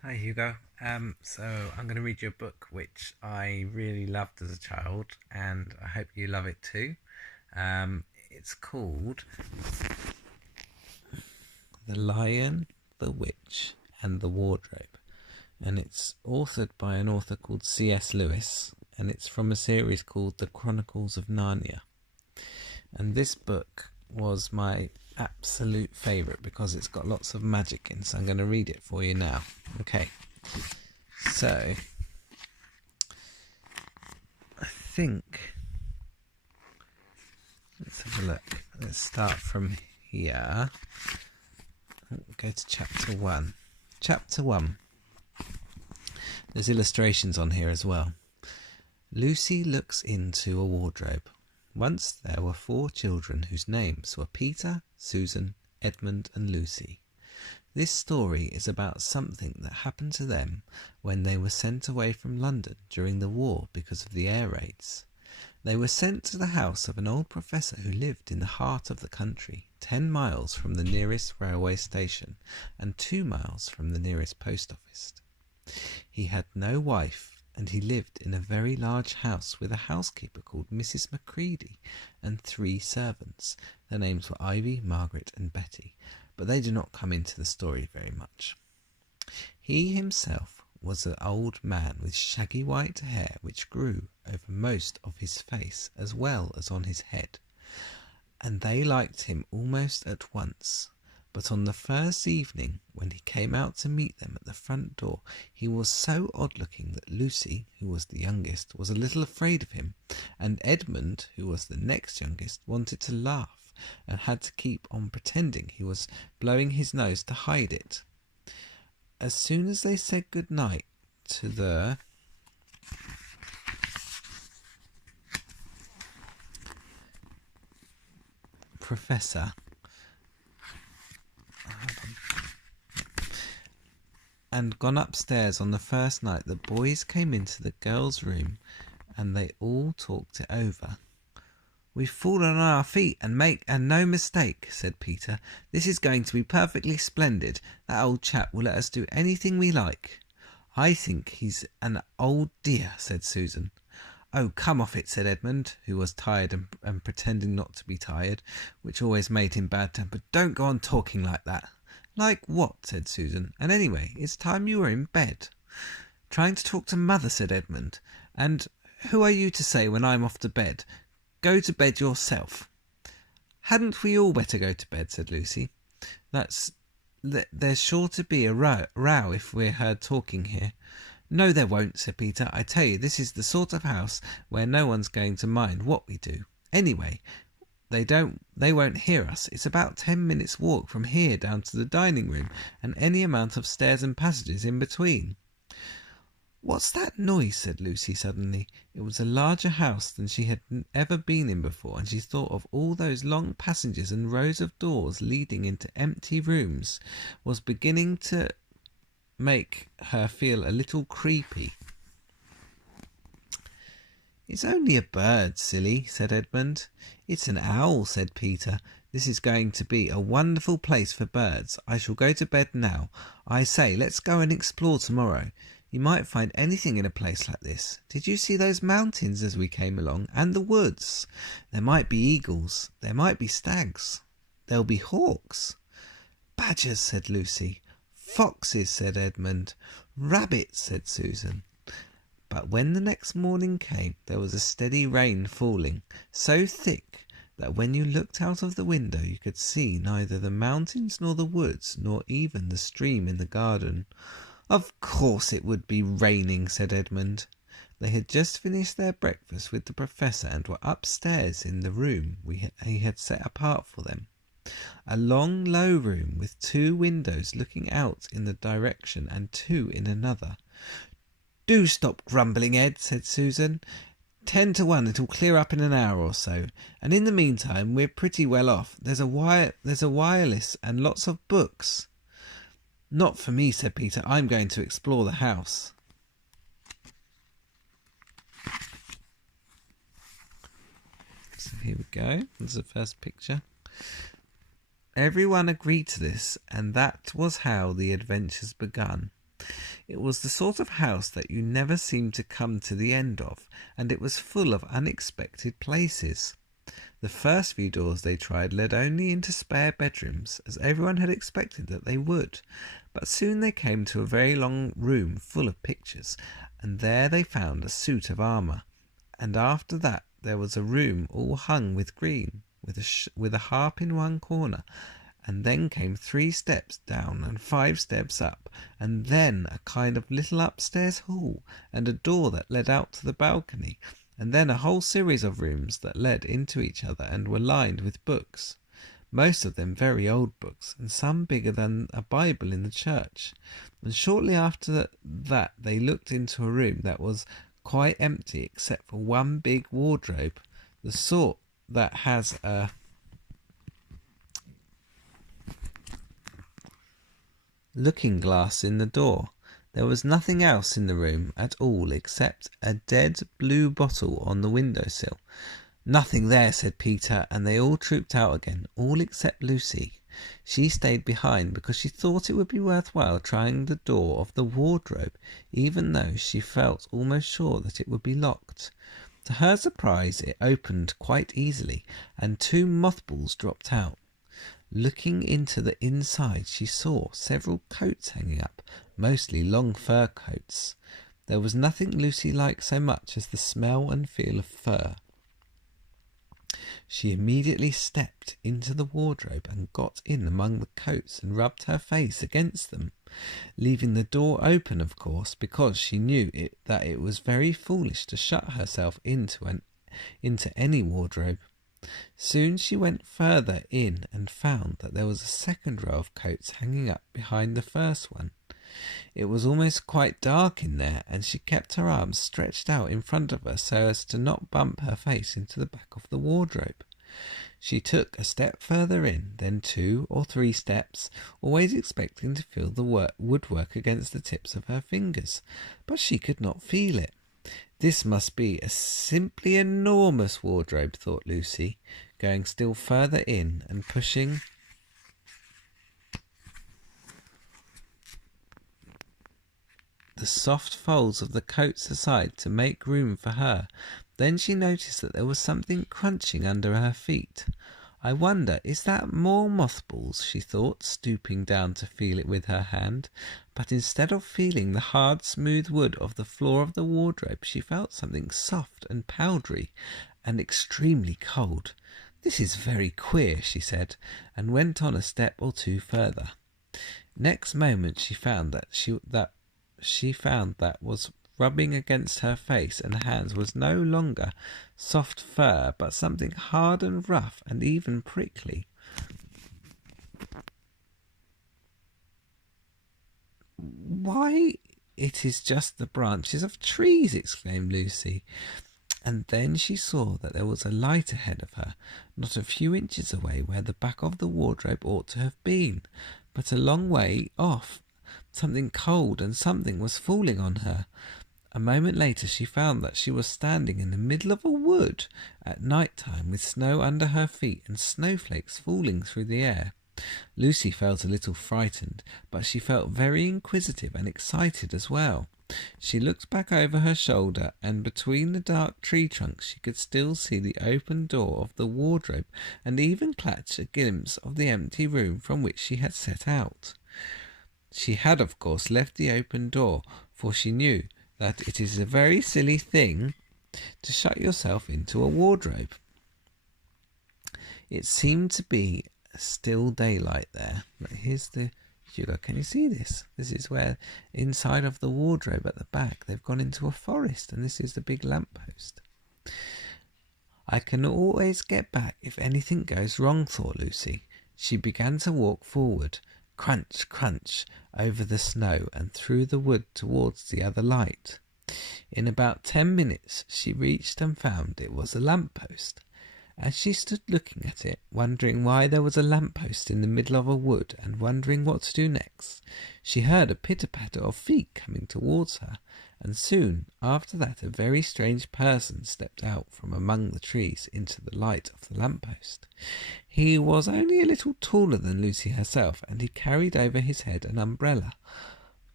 Hi Hugo. So I'm going to read you a book which I really loved as a child, and I hope you love it too. It's called The Lion, the Witch, and the Wardrobe, and it's authored by an author called C.S. Lewis, and it's from a series called The Chronicles of Narnia. And this book was my absolute favourite because it's got lots of magic in, so I'm going to read it for you now. Okay, so I think let's have a look. Let's start from here. Go to chapter 1. Chapter 1. There's illustrations on here as well. Lucy looks into a wardrobe. Once there were 4 children whose names were Peter, Susan, Edmund, and Lucy. This story is about something that happened to them when they were sent away from London during the war because of the air raids. They were sent to the house of an old professor who lived in the heart of the country, 10 miles from the nearest railway station and 2 miles from the nearest post office. He had no wife, and he lived in a very large house with a housekeeper called Mrs. Macready and 3 servants. Their names were Ivy, Margaret, and Betty, but they do not come into the story very much. He himself was an old man with shaggy white hair which grew over most of his face as well as on his head, and they liked him almost at once. But on the first evening, when he came out to meet them at the front door, he was so odd-looking that Lucy, who was the youngest, was a little afraid of him, and Edmund, who was the next youngest, wanted to laugh, and had to keep on pretending he was blowing his nose to hide it. As soon as they said good night to the professor and gone upstairs on the first night, the boys came into the girls' room and they all talked it over. "We've fallen on our feet and no mistake," said Peter. "This is going to be perfectly splendid. That old chap will let us do anything we like." "I think he's an old dear," said Susan. "Oh, come off it," said Edmund, who was tired and pretending not to be tired, which always made him bad-tempered. "Don't go on talking like that." "Like what?" said Susan. "And anyway, it's time you were in bed." "Trying to talk to Mother," said Edmund. "And who are you to say when I'm off to bed? Go to bed yourself." "Hadn't we all better go to bed?" said Lucy. There's sure to be a row if we're heard talking here." "No, there won't," said Peter. "I tell you, this is the sort of house where no one's going to mind what we do. Anyway, they won't hear us. It's about 10 minutes' walk from here down to the dining room, and any amount of stairs and passages in between." "What's that noise?" said Lucy suddenly. It was a larger house than she had ever been in before, and she thought of all those long passages and rows of doors leading into empty rooms was beginning to make her feel a little creepy. "It's only a bird, silly," said Edmund. "It's an owl," said Peter. "This is going to be a wonderful place for birds. I shall go to bed now. I say, let's go and explore tomorrow. You might find anything in a place like this. Did you see those mountains as we came along? And the woods? There might be eagles. There might be stags. There'll be hawks." "Badgers," said Lucy. "Foxes," said Edmund. "Rabbits," said Susan. But when the next morning came, there was a steady rain falling, so thick that when you looked out of the window you could see neither the mountains nor the woods, nor even the stream in the garden. "Of course it would be raining," said Edmund. They had just finished their breakfast with the professor and were upstairs in the room he had set apart for them. A long, low room with 2 windows looking out in the direction and 2 in another. "Do stop grumbling, Ed," said Susan. 10 to 1 it'll clear up in an hour or so, and in the meantime we're pretty well off. There's a wireless and lots of books." "Not for me," said Peter. "I'm going to explore the house." So here we go. There's the first picture. Everyone agreed to this, and that was how the adventures begun. It was the sort of house that you never seemed to come to the end of, and it was full of unexpected places. The first few doors they tried led only into spare bedrooms, as everyone had expected that they would, but soon they came to a very long room full of pictures, and there they found a suit of armour, and after that there was a room all hung with green, with a harp in one corner, and then came 3 steps down and 5 steps up, and then a kind of little upstairs hall, and a door that led out to the balcony, and then a whole series of rooms that led into each other and were lined with books, most of them very old books, and some bigger than a Bible in the church. And shortly after that they looked into a room that was quite empty except for one big wardrobe, the sort that has a looking glass in the door. There was nothing else in the room at all except a dead blue bottle on the windowsill. "Nothing there," said Peter, and they all trooped out again, all except Lucy. She stayed behind because she thought it would be worthwhile trying the door of the wardrobe, even though she felt almost sure that it would be locked. To her surprise, it opened quite easily, and 2 mothballs dropped out. Looking into the inside, she saw several coats hanging up, mostly long fur coats. There was nothing Lucy liked so much as the smell and feel of fur. She immediately stepped into the wardrobe and got in among the coats and rubbed her face against them, leaving the door open, of course, because she knew that it was very foolish to shut herself into any wardrobe. Soon she went further in and found that there was a second row of coats hanging up behind the first one. It was almost quite dark in there, and she kept her arms stretched out in front of her so as to not bump her face into the back of the wardrobe. She took a step further in, then 2 or 3 steps, always expecting to feel the woodwork against the tips of her fingers, but she could not feel it. This must be a simply enormous wardrobe, thought Lucy, going still further in and pushing the soft folds of the coats aside to make room for her. Then she noticed that there was something crunching under her feet. "I wonder, is that more mothballs?" she thought, stooping down to feel it with her hand. But instead of feeling the hard, smooth wood of the floor of the wardrobe, she felt something soft and powdery and extremely cold. "This is very queer," she said, and went on a step or 2 further. Next moment she found that was rubbing against her face and hands was no longer soft fur, but something hard and rough and even prickly. "Why, it is just the branches of trees!" exclaimed Lucy. And then she saw that there was a light ahead of her, not a few inches away where the back of the wardrobe ought to have been, but a long way off. Something cold and something was falling on her. A moment later she found that she was standing in the middle of a wood at night time, with snow under her feet and snowflakes falling through the air. Lucy felt a little frightened, but she felt very inquisitive and excited as well. She looked back over her shoulder, and between the dark tree trunks she could still see the open door of the wardrobe and even catch a glimpse of the empty room from which she had set out. She had, of course, left the open door, for she knew that it is a very silly thing to shut yourself into a wardrobe. It seemed to be still daylight there. Here's the Hugo. Can you see this? This is where inside of the wardrobe at the back they've gone into a forest, and this is the big lamppost. "I can always get back if anything goes wrong," thought Lucy. She began to walk forward, crunch, crunch, over the snow and through the wood towards the other light. In about 10 minutes she reached and found it was a lamppost. As she stood looking at it, wondering why there was a lamppost in the middle of a wood and wondering what to do next, she heard a pitter-patter of feet coming towards her, and soon after that a very strange person stepped out from among the trees into the light of the lamppost. He was only a little taller than Lucy herself, and he carried over his head an umbrella.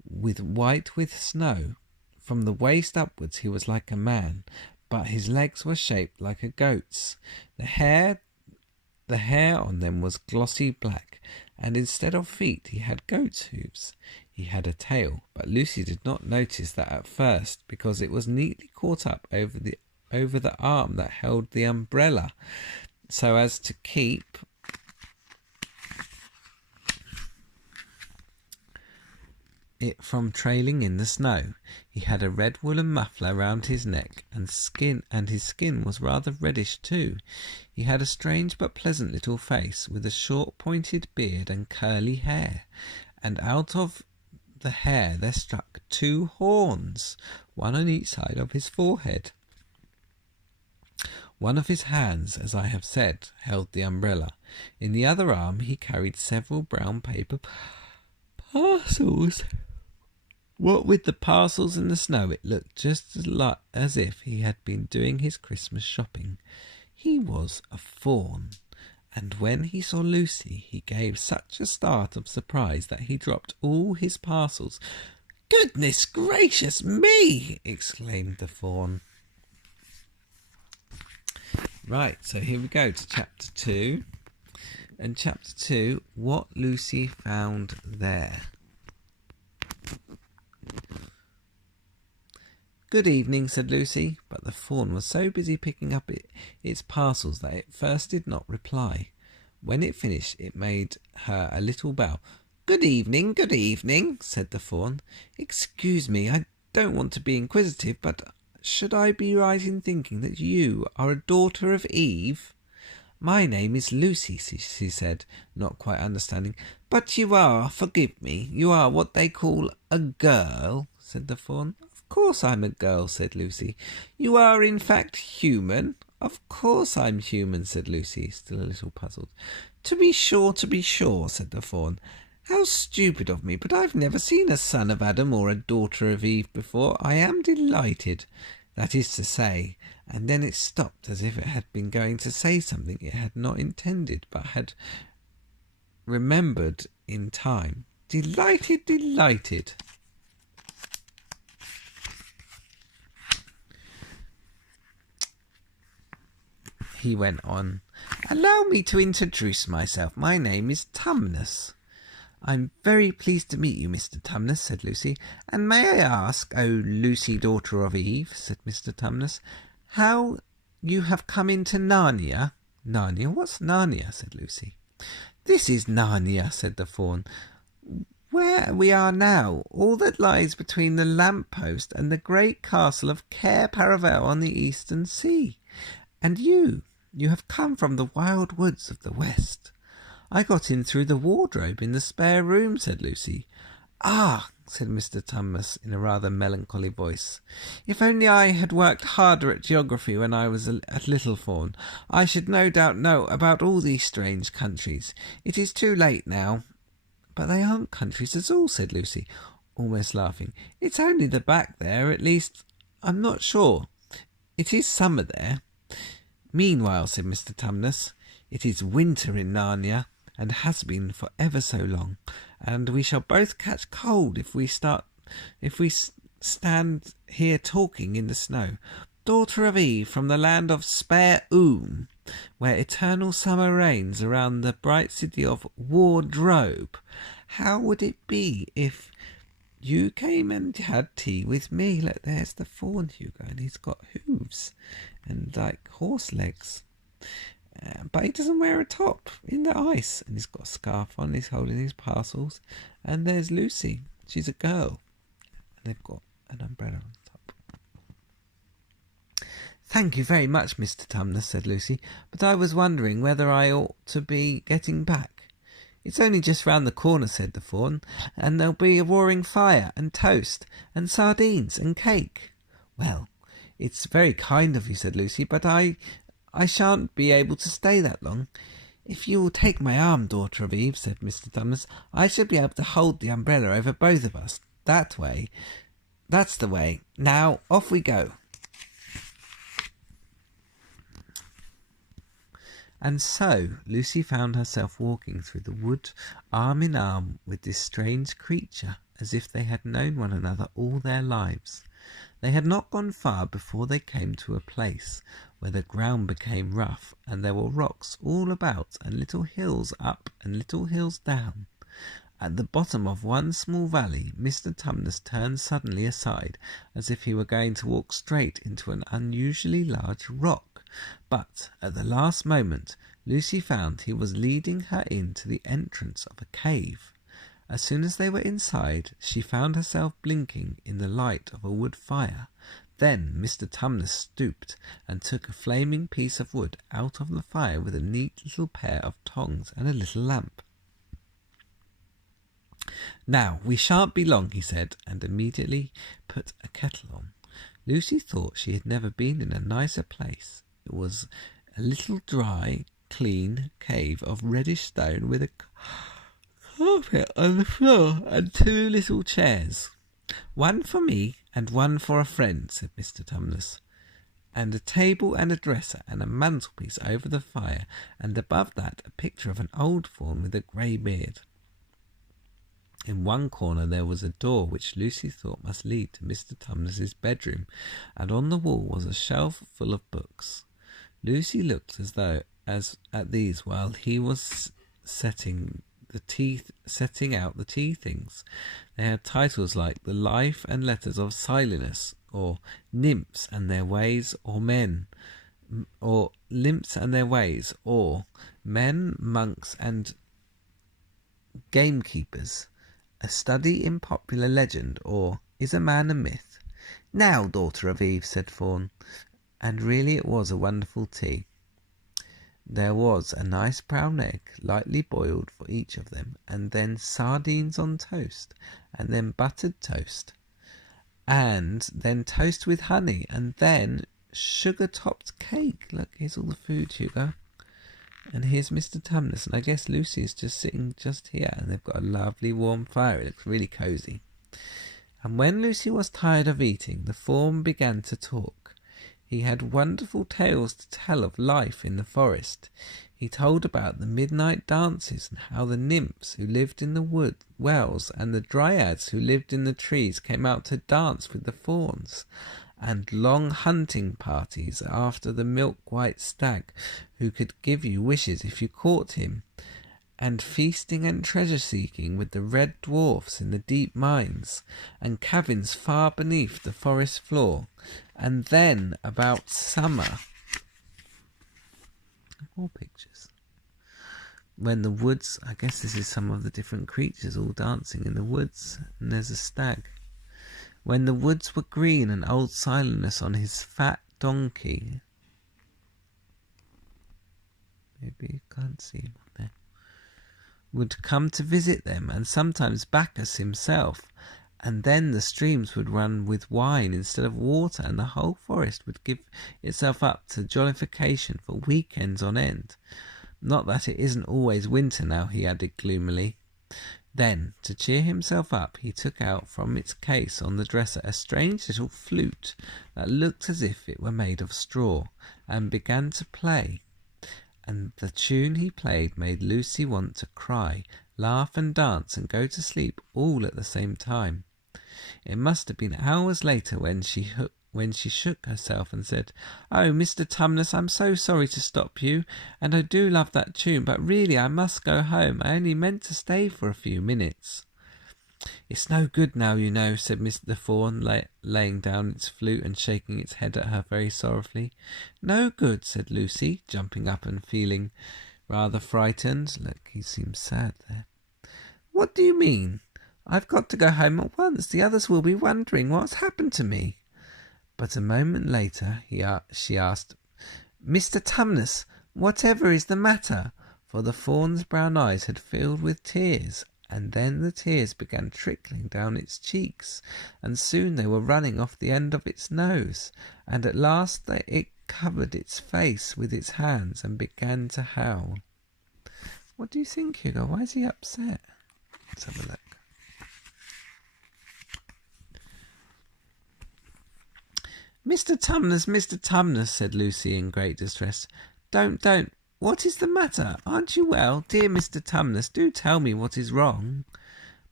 white with snow. From the waist upwards he was like a man, but his legs were shaped like a goat's. The hair on them was glossy black, and instead of feet he had goat's hooves. He had a tail, but Lucy did not notice that at first, because it was neatly caught up over the arm that held the umbrella, so as to keep it from trailing in the snow. He had a red woolen muffler round his neck, and his skin was rather reddish too. He had a strange but pleasant little face, with a short pointed beard and curly hair, and out of the hair there stuck 2 horns, one on each side of his forehead. One of his hands, as I have said, held the umbrella. In the other arm he carried several brown paper parcels. What with the parcels and the snow, it looked just as if he had been doing his Christmas shopping. He was a fawn, and when he saw Lucy he gave such a start of surprise that he dropped all his parcels. "Goodness gracious me!" exclaimed the fawn. Right, so here we go to chapter 2. And chapter 2, what Lucy found there. "Good evening," said Lucy, but the fawn was so busy picking up its parcels that it first did not reply. When it finished, it made her a little bow. Good evening," said the fawn. "Excuse me, I don't want to be inquisitive, but should I be right in thinking that you are a daughter of Eve?" "My name is Lucy," she said, not quite understanding. "But you are, forgive me, you are what they call a girl," said the fawn. "Of course I'm a girl," said Lucy. "You are in fact human?" "Of course I'm human," said Lucy, still a little puzzled. To be sure, said the fawn. "How stupid of me, but I've never seen a son of Adam or a daughter of Eve before. I am delighted. That is to say," and then it stopped as if it had been going to say something it had not intended, but had remembered in time. Delighted. He went on. "Allow me to introduce myself. My name is Tumnus." "I'm very pleased to meet you, Mr. Tumnus," said Lucy. "And may I ask, O Lucy, daughter of Eve," said Mr. Tumnus, "how you have come into Narnia?" "Narnia? What's Narnia?" said Lucy. "This is Narnia," said the fawn. "Where we are now, all that lies between the lamp-post and the great castle of Cair Paravel on the eastern sea. And you have come from the wild woods of the west." "I got in through the wardrobe in the spare room," said Lucy. "Ah," said Mr. Tumnus in a rather melancholy voice, "if only I had worked harder at geography when I was a little fawn, I should no doubt know about all these strange countries. It is too late now." "But they aren't countries at all," said Lucy, almost laughing. "It's only the back there, at least, I'm not sure. It is summer there." "Meanwhile," said Mr. Tumnus, "it is winter in Narnia, and has been for ever so long, and we shall both catch cold if we stand here talking in the snow. Daughter of Eve, from the land of Spare Oom, where eternal summer reigns around the bright city of Wardrobe, how would it be if you came and had tea with me?" Look, there's the fawn, Hugo, and he's got hooves and like horse legs. But he doesn't wear a top in the ice, and he's got a scarf on, he's holding his parcels. And there's Lucy, she's a girl, and they've got an umbrella on top. "Thank you very much, Mr. Tumnus," said Lucy, "but I was wondering whether I ought to be getting back." "It's only just round the corner," said the fawn, "and there'll be a roaring fire, and toast, and sardines, and cake." "Well, it's very kind of you," said Lucy, "but I shan't be able to stay that long." "If you will take my arm, daughter of Eve," said Mr. Tumnus, "I shall be able to hold the umbrella over both of us. That's the way. Now, off we go." And so Lucy found herself walking through the wood arm in arm with this strange creature, as if they had known one another all their lives. They had not gone far before they came to a place where the ground became rough, and there were rocks all about, and little hills up and little hills down. At the bottom of one small valley, Mr. Tumnus turned suddenly aside, as if he were going to walk straight into an unusually large rock. But at the last moment, Lucy found he was leading her into the entrance of a cave. As soon as they were inside, she found herself blinking in the light of a wood fire. Then Mr. Tumnus stooped and took a flaming piece of wood out of the fire with a neat little pair of tongs and a little lamp. "Now, we shan't be long," he said, and immediately put a kettle on. Lucy thought she had never been in a nicer place. It was a little dry, clean cave of reddish stone with a carpet on the floor and two little chairs. "One for me and one for a friend," said Mr. Tumnus, "and a table and a dresser and a mantelpiece over the fire, and above that a picture of an old faun with a grey beard." In one corner there was a door which Lucy thought must lead to Mr. Tumnus's bedroom, and on the wall was a shelf full of books. Lucy looked at these while he was setting out the tea things. They had titles like "The Life and Letters of Silenus," or "Nymphs and Their Ways," or "Men," or "Nymphs and Their Ways," or "Men, Monks and Gamekeepers," "A Study in Popular Legend," or "Is a Man a Myth?" "Now, daughter of Eve," said Fawn, and really it was a wonderful tea. There was a nice brown egg, lightly boiled, for each of them, and then sardines on toast, and then buttered toast, and then toast with honey, and then sugar-topped cake. Look, here's all the food, Hugo. And here's Mr. Tumnus, and I guess Lucy is just sitting just here, and they've got a lovely warm fire. It looks really cosy. And when Lucy was tired of eating, the faun began to talk. He had wonderful tales to tell of life in the forest. He told about the midnight dances, and how the nymphs who lived in the wood wells and the dryads who lived in the trees came out to dance with the fauns, and long hunting parties after the milk-white stag who could give you wishes if you caught him, and feasting and treasure-seeking with the red dwarfs in the deep mines, and cabins far beneath the forest floor, and then about summer. More pictures. When the woods, I guess this is some of the different creatures all dancing in the woods, and there's a stag. When the woods were green and old Silenus on his fat donkey, maybe you can't see him on there, would come to visit them, and sometimes Bacchus himself, and then the streams would run with wine instead of water, and the whole forest would give itself up to jollification for weekends on end. Not that it isn't always winter now, he added gloomily. Then, to cheer himself up, he took out from its case on the dresser a strange little flute that looked as if it were made of straw, and began to play. And the tune he played made Lucy want to cry, laugh and dance and go to sleep all at the same time. It must have been hours later when she shook herself and said, "Oh, Mr. Tumnus, I'm so sorry to stop you, and I do love that tune, but really I must go home. I only meant to stay for a few minutes." "It's no good now, you know," said Mr. Faun, laying down its flute and shaking its head at her very sorrowfully. "No good," said Lucy, jumping up and feeling rather frightened. Look, he seems sad there. "What do you mean? I've got to go home at once. The others will be wondering what's happened to me." But a moment later she asked, "Mr. Tumnus, whatever is the matter?" For the faun's brown eyes had filled with tears, and then the tears began trickling down its cheeks, and soon they were running off the end of its nose, and at last it covered its face with its hands and began to howl. What do you think, Hugo? Why is he upset? Let's have a look. "Mr. Tumnus," said Lucy in great distress. Don't. What is the matter? Aren't you well? Dear Mr. Tumnus, do tell me what is wrong."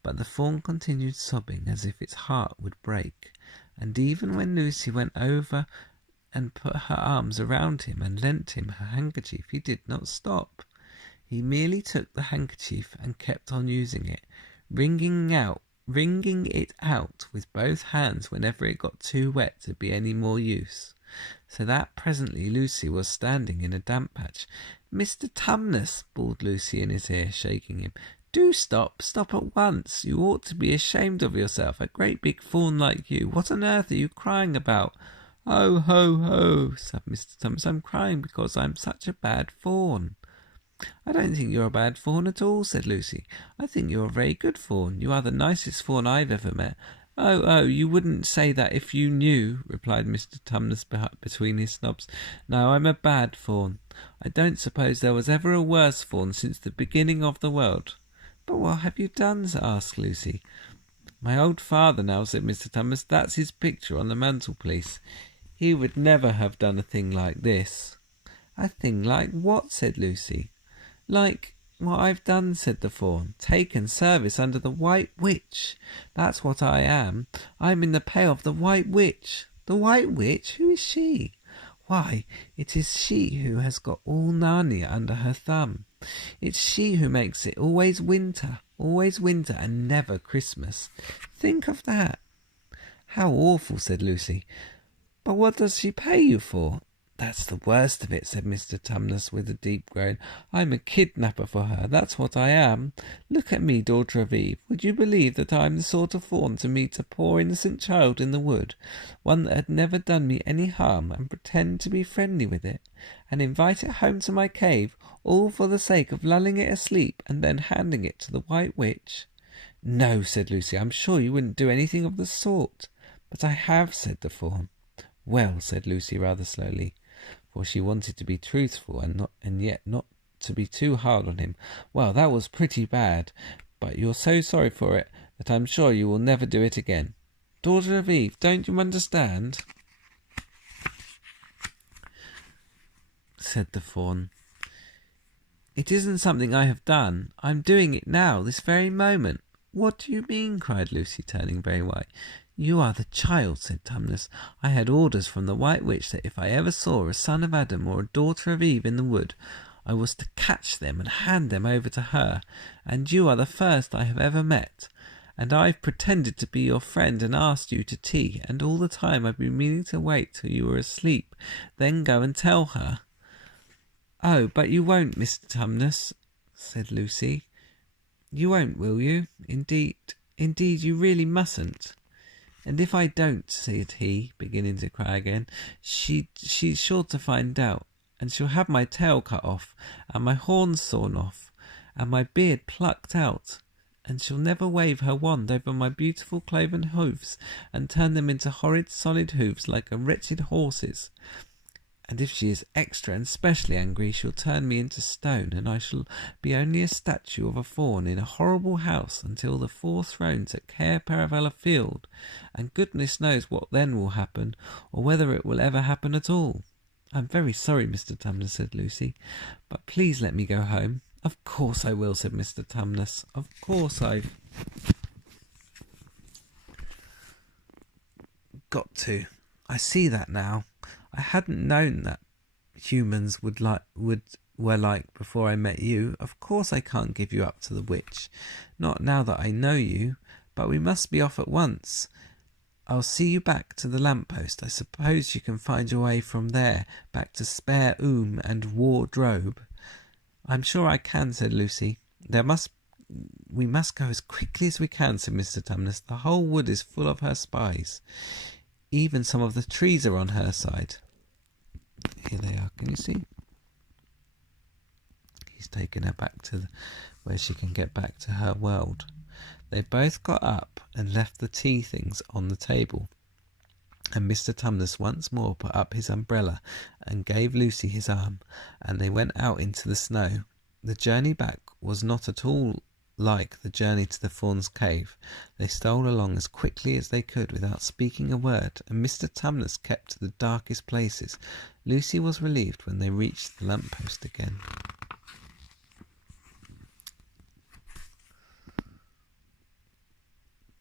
But the fawn continued sobbing as if its heart would break, and even when Lucy went over and put her arms around him and lent him her handkerchief, he did not stop. He merely took the handkerchief and kept on using it, wringing it out with both hands whenever it got too wet to be any more use. So that presently Lucy was standing in a damp patch. "Mr. Tumnus," bawled Lucy in his ear, shaking him. "Do stop at once. You ought to be ashamed of yourself, a great big fawn like you. What on earth are you crying about?" "Oh, ho, ho," said Mr. Tumnus. "I'm crying because I'm such a bad fawn." "I don't think you're a bad fawn at all," said Lucy. "I think you're a very good fawn. You are the nicest fawn I've ever met." Oh, you wouldn't say that if you knew," replied Mr. Tumnus between his snubs. "No, I'm a bad fawn. I don't suppose there was ever a worse fawn since the beginning of the world." "But what have you done?" asked Lucy. "My old father now," said Mr. Tumnus. "That's his picture on the mantelpiece. He would never have done a thing like this." "A thing like what?" said Lucy. "Like what I've done," said the fawn. "Taken service under the White Witch. That's what I am. I'm in the pay of the White Witch." "The White Witch? Who is she?" "Why, it is she who has got all Narnia under her thumb. It's she who makes it always winter, and never Christmas. Think of that." "How awful," said Lucy. "But what does she pay you for?" "That's the worst of it," said Mr. Tumnus with a deep groan. "I'm a kidnapper for her, that's what I am. Look at me, daughter of Eve. Would you believe that I'm the sort of fawn to meet a poor innocent child in the wood, one that had never done me any harm, and pretend to be friendly with it, and invite it home to my cave, all for the sake of lulling it asleep and then handing it to the White Witch?" "No," said Lucy, "I'm sure you wouldn't do anything of the sort." "But I have," said the fawn. "Well," said Lucy rather slowly, for she wanted to be truthful and yet not to be too hard on him. "Well, that was pretty bad, but you're so sorry for it that I'm sure you will never do it again. Daughter of Eve, don't you understand?" said the fawn. "It isn't something I have done. I'm doing it now, this very moment." "What do you mean?" cried Lucy, turning very white. "You are the child," said Tumnus. "I had orders from the White Witch that if I ever saw a son of Adam or a daughter of Eve in the wood, I was to catch them and hand them over to her, and you are the first I have ever met. And I've pretended to be your friend and asked you to tea, and all the time I've been meaning to wait till you were asleep, then go and tell her." "Oh, but you won't, Mr. Tumnus," said Lucy. "You won't, will you? Indeed, you really mustn't." "And if I don't," said he, beginning to cry again, she's sure to find out, and she'll have my tail cut off, and my horns sawn off, and my beard plucked out, and she'll never wave her wand over my beautiful cloven hoofs and turn them into horrid solid hoofs like a wretched horse's. And if she is extra and specially angry, she'll turn me into stone, and I shall be only a statue of a fawn in a horrible house until the 4 thrones at Cair Paravel Field, and goodness knows what then will happen, or whether it will ever happen at all." "I'm very sorry, Mr. Tumnus," said Lucy, "but please let me go home." "Of course I will," said Mr. Tumnus. "Of course I've got to. I see that now. I hadn't known that humans were like before I met you. Of course I can't give you up to the witch, not now that I know you, but we must be off at once. I'll see you back to the lamp-post. I suppose you can find your way from there back to Spare Oom and Wardrobe." "I'm sure I can," said Lucy. We must go as quickly as we can," said Mr. Tumnus. "The whole wood is full of her spies. Even some of the trees are on her side. Here they are, can you see?" He's taken her back to where she can get back to her world. They both got up and left the tea things on the table, and Mr. Tumnus once more put up his umbrella and gave Lucy his arm, and they went out into the snow. The journey back was not at all like the journey to the fawn's cave. They stole along as quickly as they could without speaking a word, and Mr. Tumnus kept to the darkest places. Lucy was relieved when they reached the lamp-post again.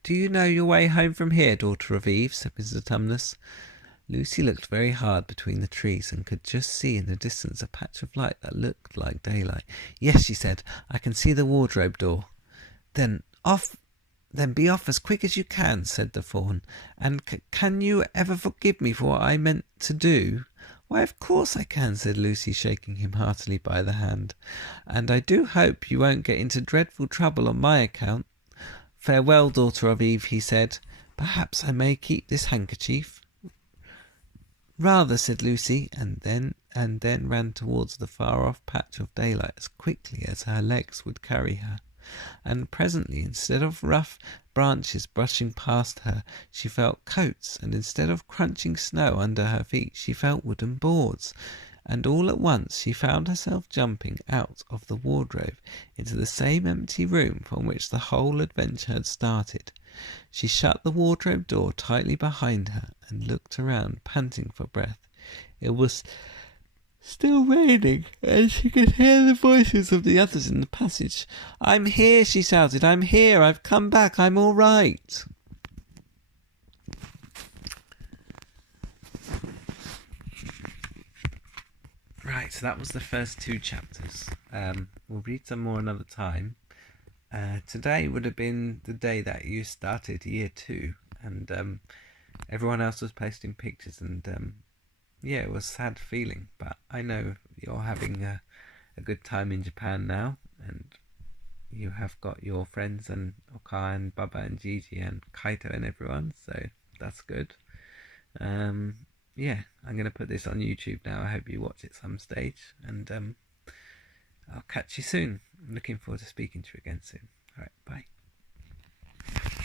Do you know your way home from here, daughter of Eve? Said Mrs. Tumnus. Lucy looked very hard between the trees and could just see in the distance a patch of light that looked like daylight. Yes, she said, I can see the wardrobe door. Then be off as quick as you can, said the fawn. And can you ever forgive me for what I meant to do? Why, of course I can, said Lucy, shaking him heartily by the hand. And I do hope you won't get into dreadful trouble on my account. Farewell, daughter of Eve, he said. Perhaps I may keep this handkerchief. Rather, said Lucy, and then ran towards the far-off patch of daylight as quickly as her legs would carry her. And presently, instead of rough branches brushing past her, she felt coats, and instead of crunching snow under her feet, she felt wooden boards. And all at once she found herself jumping out of the wardrobe into the same empty room from which the whole adventure had started. She shut the wardrobe door tightly behind her and looked around, panting for breath. It was still raining, and she could hear the voices of the others in the passage. I'm here, she shouted. I'm here. I've come back. I'm all right. Right, so that was the first 2 chapters. We'll read some more another time. Today would have been the day that you started year 2, and everyone else was posting pictures, and yeah, it was a sad feeling, but I know you're having a good time in Japan now, and you have got your friends and Oka and Baba and Gigi and Kaito and everyone, so that's good. Yeah, I'm going to put this on YouTube now. I hope you watch it some stage, and I'll catch you soon. I'm looking forward to speaking to you again soon. Alright, bye.